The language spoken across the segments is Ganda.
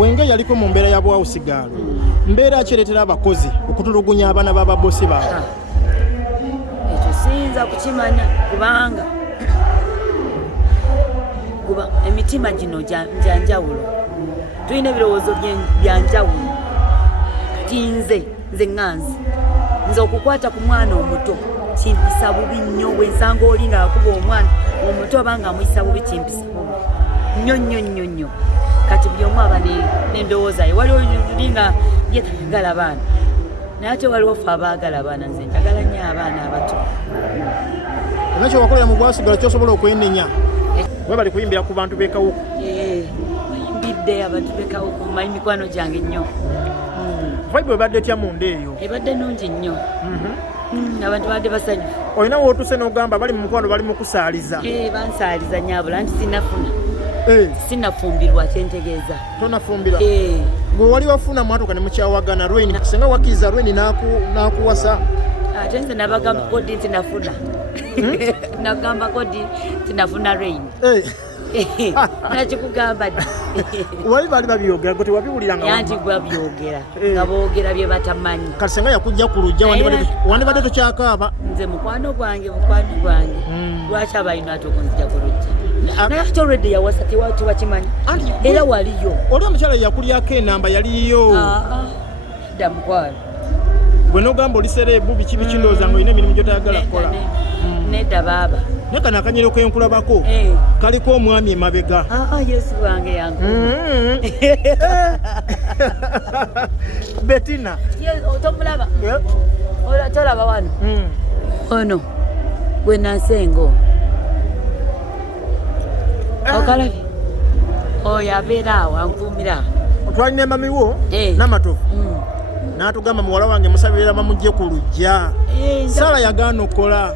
bwenge yaliko mu mbeera ya bwawusigaalo mbeera kireetera abakozi okutulugunya abaana b'ababosi baabwe. Ekyo siyinza kukimanya kubanga emitima gino gya njawulo, tulina ebirowoozo bya njawulo. Kati nze ŋŋanzi nze okukwata ku mwana omuto kimpisa bubi nnyo. Bwe nsanga oli ng'akuba omwana omuto oba ng'amuyisa bubi kimpisa bubi nnyo. Kati buli omu aba n'endowooza ye. Waliwo oli nga ye tayagala baana naye ate waliwo ffe abaagala baana. Nze njagala nnyo abaana abato. Nakyo wakolera mu bwawusigaalo kyosobola okwenenya. Bwe bali kuyimbira ku bantu b'ekawuka. Bayimbidde abantu b'ekawuka, mmanyi mikwano gyange nnyo. Vibe ebadde etya munda eyo? Ebadde nnungi nnyo. Abantu badde basanyufu. Olina wootuse n'ogamba bali mu mukwano bali mu kusaaliza. Bansaaliza nnyabula nti sinnafuna. Sinnafumbirwa kyentegeeza. Tonafumbira? Gwe wali wafuna mwatuka ne mukyawagana Rweni. Singa wakkiriza Rweni n'akuwasa. Ate nze nabagamba kodi nti nafuna. Nagamba kodi nti nafuna Rweni. Nakikugamba ddi. Wali bali babyogera gwe tewabiwuliranga? Yanti gwabyogera nga boogera bye batamanyi. Kati singa yakujja ku lujja wandibadde tokyakaaba. Nze mukwano gwange. Lwaki abalina ate okunzija ku lujja? Naye ate olwedde yawasa tewakimanyi. Era waliyo. Oli omukyala yakulyako enamba yaliyo. Dda mukwano. Gwe n'ogamba oli serebu biki ndowooza nga olina emirimu gy'otayagala kukola. Nedda baaba. Naye kano akanyero ke nkulabako kaliko omwami emabega. Yesu wange yange. Bettina. Tomulaba? Tolaba wano? Ono gwe Nansengo. Okalabye? Oyo abeera awo ankuumira. Twalina emamiwo n'amatovu. N'atugamba muwala wange musabirira bamugye ku lujja. Sala yagaana okukola.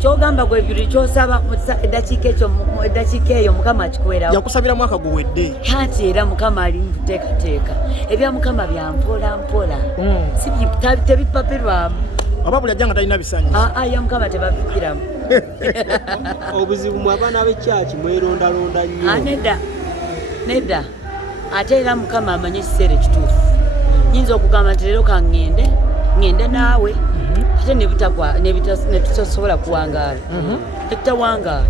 Kyogamba gwe biri kyosaba eddakiika eyo Mukama akikuwerawo. Yakusabira mwaka guwedde. Kati era Mukama ali muteekateeka. Ebya Mukama bya mpola. Tebipapirwamu. Oba buli ajja nga talina bisanyi. Ya Mukama tebapikiramu. Obuzibu mu abaana b'ekyaki mwerondalonda nnyo. Nedda. Ate era Mukama amanyi ekiseera ekituufu. Nyinza okugamba nti leero ngende naawe ate nebitasobola kuwangaala. Tetawangaala.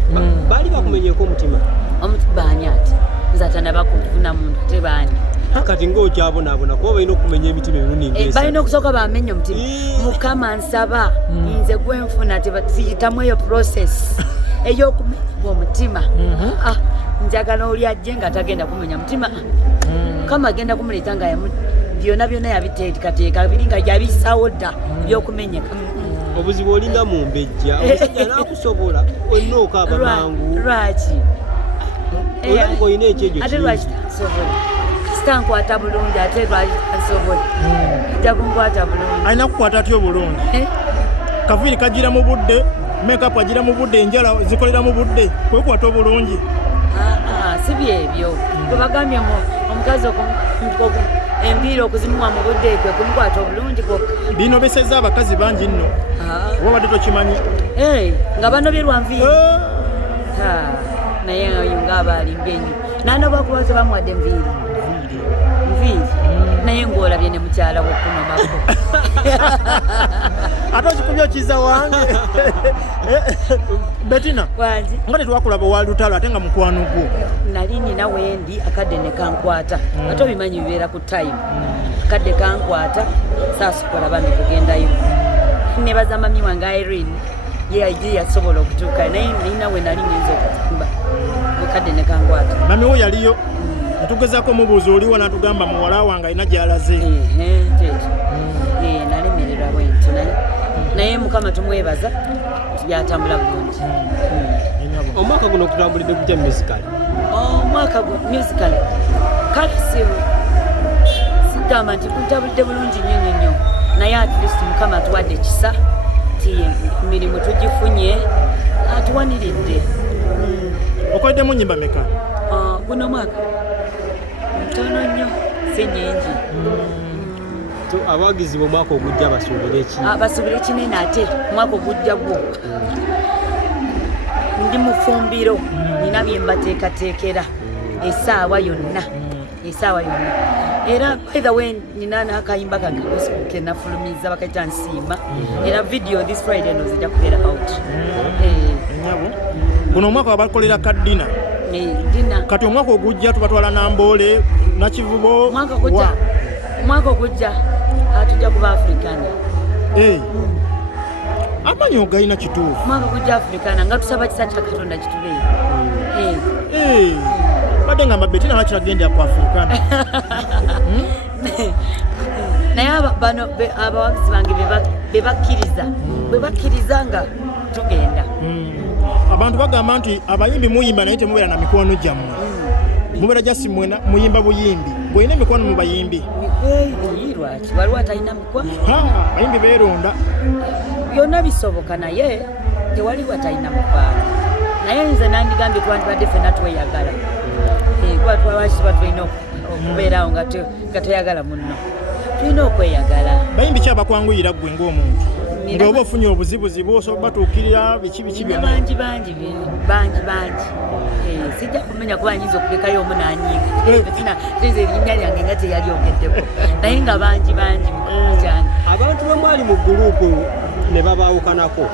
Baali bakumenyeko omutima? Baani ate? Nze atanaba kufuna muntu ate baani? Kati ng'okyabonaabona kuba balina okumenya emitima emirundi ng'esi. Balina okusooka bamenye omutima. Mukama nsaba nze gwenfuna tiyitamu eyo process ey'okumenya omutima. Njagala oli ajje nga tagenda kumenya mutima. Mukama agenda kumuleeta nga byonna yabiteekateeka biri nga yabisaawo dda ebyokumenyeka. Obuzibu olinga mu mbejja omusajja n'akusobola olina okaaba mangu. Lwaki? Olabika olina ekyejo ate lwaki tansobola? Kasita nkwata bulungi ate lwaki tansobola? Ajja kunkwata bulungi. Alina kukwata atya obulungi? Kaviiri kagira mu budde, makeup agira mu budde, enjala zikolera mu budde, kwekwata obulungi. Si byebyo. Bwe bagambye omukazi enviiri okuzimuwa mu budde kwe kumukwata obulungi kwokka. Binobesezza abakazi bangi nno. Oba badde tokimanyi? Nga banobye lwa nviiri. Naye oyo ng'aba alimba ennyo. N'anobwa kuba tebamuwadde nviiri. Naye ng'olabye ne mukyala w'okunobako. Ate okikubya okiza wange. Bettina, nga tetwakulaba wa lutalo ate nga mukwano gwo. Nali nina wendi akadde ne kankwata. Ate obimanyi bibeera ku time. Akadde kankwata saasukola bambi kugendayo. Nebaza mami wange Irene ye yasobola okutuuka naye nina we nali ngenza okutumba. Akadde ne kankwata. Mami wo yaliyo. Tugezaako mubuuza oliwo n'atugamba muwala wange alina gy'alaze. Nalemererwa bwenti naye Mukama tumwebaza byatambula bulungi. Omwaka guno kutambulidde kutya musical? Omwaka guno musical kale sigamba nti kutambulidde bulungi nnyo naye at least Mukama atuwadde ekisa ti emirimu tugifunye atuwaniridde. Okoleddemu nnyimba meka? Guno mwaka ntono nnyo si nnyingi. Abawagizi b'omwaka ogujja basuubire ki? Basuubire kinene ate omwaka ogujja gwo ndi mu ffumbiro nina bye mbateekateekera essaawa yonna era by the way nina n'akayimba kange ke nafulumiza bakayita nsiima era video this Friday no zijja kubeera out nyabo guno omwaka wabakolera kaddina dina kati omwaka ogujja tubatwala Namboole Nakivubo mwaka ogujja atujja kuba Africana amanyi ogayina kituufu mwaka ogujja Africana nga tusaba kisa kya Katonda kituleyo badde nga Betina nakiragendera ku Africana naye bano abawagizi bange bebakkiriza nga tugenda abantu bagamba nti abayimbi muyimba naye temubeera na mikwano gyammwe mubeera jasi mwena muyimba buyimbi bwolina emikwano mu bayimbi lwaki waliwo atalina mikwano bayimbi beeronda byonna bisoboka naye tewaliwo atalina mikwano naye nze nandigambye twandibadde ffenna tweyagala lwaki tulina okubeerawo nga toyagala munno tulina okweyagala bayimbi ki abakwanguyira ggwe ng'omuntu ng'oba ofunye obuzibuzibu osobola batuukirira biki byonna bangi sijja kumenya kuba nyinza okulekayo omu nanyiga nze erinnya lyange nga teyalyongeddeko naye nga bangi kyange abantu bamwali mu gurupu ne babaawukanako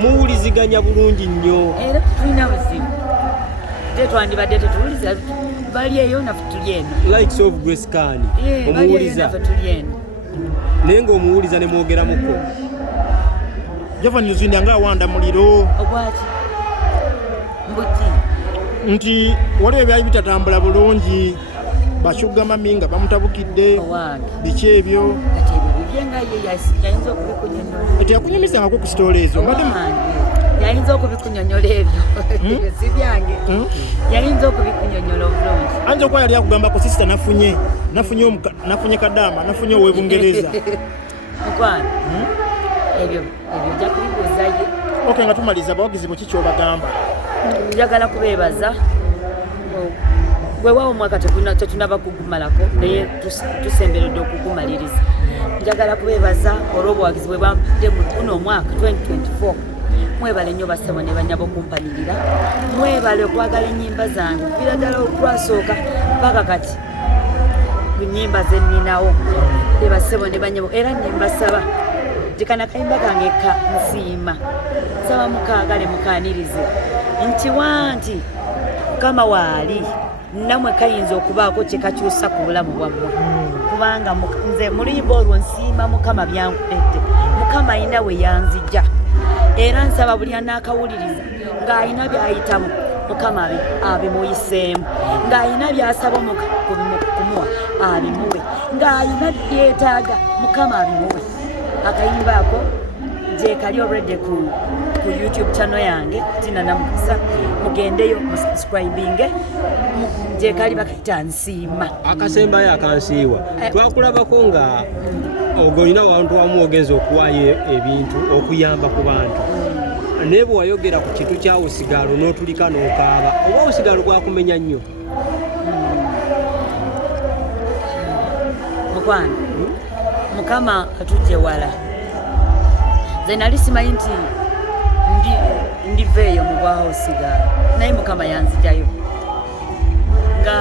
muwuliziganya bulungi nnyo era tulina buzibu te twandibadde tetuwuliza bali eyo naffe tuli eno likes of Grace Kani omuwuliza naye ng'omuwuliza ne mwogeramuko Java Nizindi nga awanda muliro obwaki mbuti nti waliwo ebyali bitatambula bulungi Bashugga mami nga bamutabukidde biki ebyo kati ebyo byenga yayinza okubikunyonyola teyakunyumizangako ku sitoola ezo yayinza okubikunyonyola ebyo si byange yayinza okubikunyonyola obulungi ayinza okuba yali akugambako sisita nafunye kadama nafunye ow'Ebungereza mukwano ebyo ojja kubibuuzaye nga tumaliza abawagizi mu kiki obagamba njagala kubeebaza bwewaawo omwaka tetunaba kugumalako naye tusemberedde okugumaliriza njagala kubeebaza olw'obuwagizi bwe bampadde mu guno omwaka 2024 mwebale nnyo bassebo ne banyabo kumpanirira mwebale okwagala ennyimba zange kuviira ddala olwasooka paka kati ku nnyimba ze nninawo ne bassebo ne banyabo era nembasaba tikana kayimba kange ka nsiima saba mukaagale mukaanirize nti wanti mukama waali namwe kayinza okubaako kyekakyusa ku bulamu bwammwe kubanga nze muluyimba olwo nsiima mukama byankoledde mukama ayina we yanzija era nsaba buli anaakawuliriza ng'ayina by'ayitamu mukama abimuyiseemu ng'ayina by'asaba kumuwa abimuwe ng'ayina byetaaga mukama abimuwe akayimba ako gye kali already ku YouTube channel yange Tina Namukisa mugendeyo musubscribinge gye kali bakayita nsiima akasembayo akansiiwa twakulabako nga ogolina wantu wamu ogenza okuwayo ebintu okuyamba ku bantu naye bwe wayogera ku kintu kya Usigalo n'otulika n'okaaba oba Usigalo gwakumenya nnyo mukwano mukama atujje wala nze nali simanyi nti ndiveeyo mu bwa Usigalo naye mukama yanzijayo nga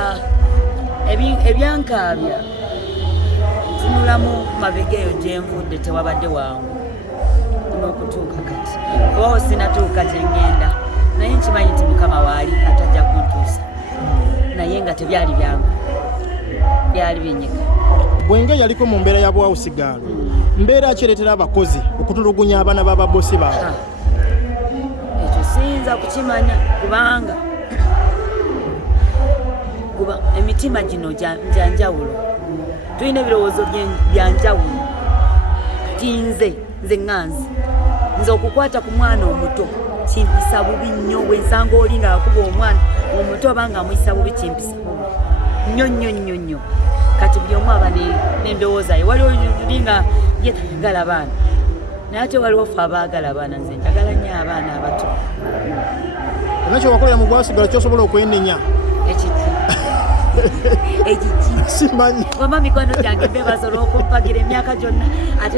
ebyankaabya ntunulamu mabega eyo gye nvudde tewabadde wangu n'okutuuka kati obawo sinatuuka gye ngenda naye nkimanyi nti mukama waali atajja kuntuusa naye nga tebyali byangu byali binyika Bwenge yaliko mu mbeera ya bwa Usigalo mbeera kireetera abakozi okutulugunya abaana b'ababosi baabwe ekyo siyinza kukimanya kubanga emitima gino gya njawulo tulina ebirowoozo byanjawulo kati nze ŋŋanzi nze okukwata ku mwana omuto kimpisa bubi nnyo bwe nsanga oli ng'akuba omwana omuto oba ng'amuyisa bubi kimpisa bubi nnyo kati buli omu aba n'endowooza ye waliwo oli nga ye tayagala baana naye ate waliwo ffe abaagala baana nze njagala nnyo abaana abato nakyo wakolera mu bwa Usigalo kyosobola okwenenya ekiki simanyi wama mikono gyange bebasobola okumpagira emyaka gyonna ate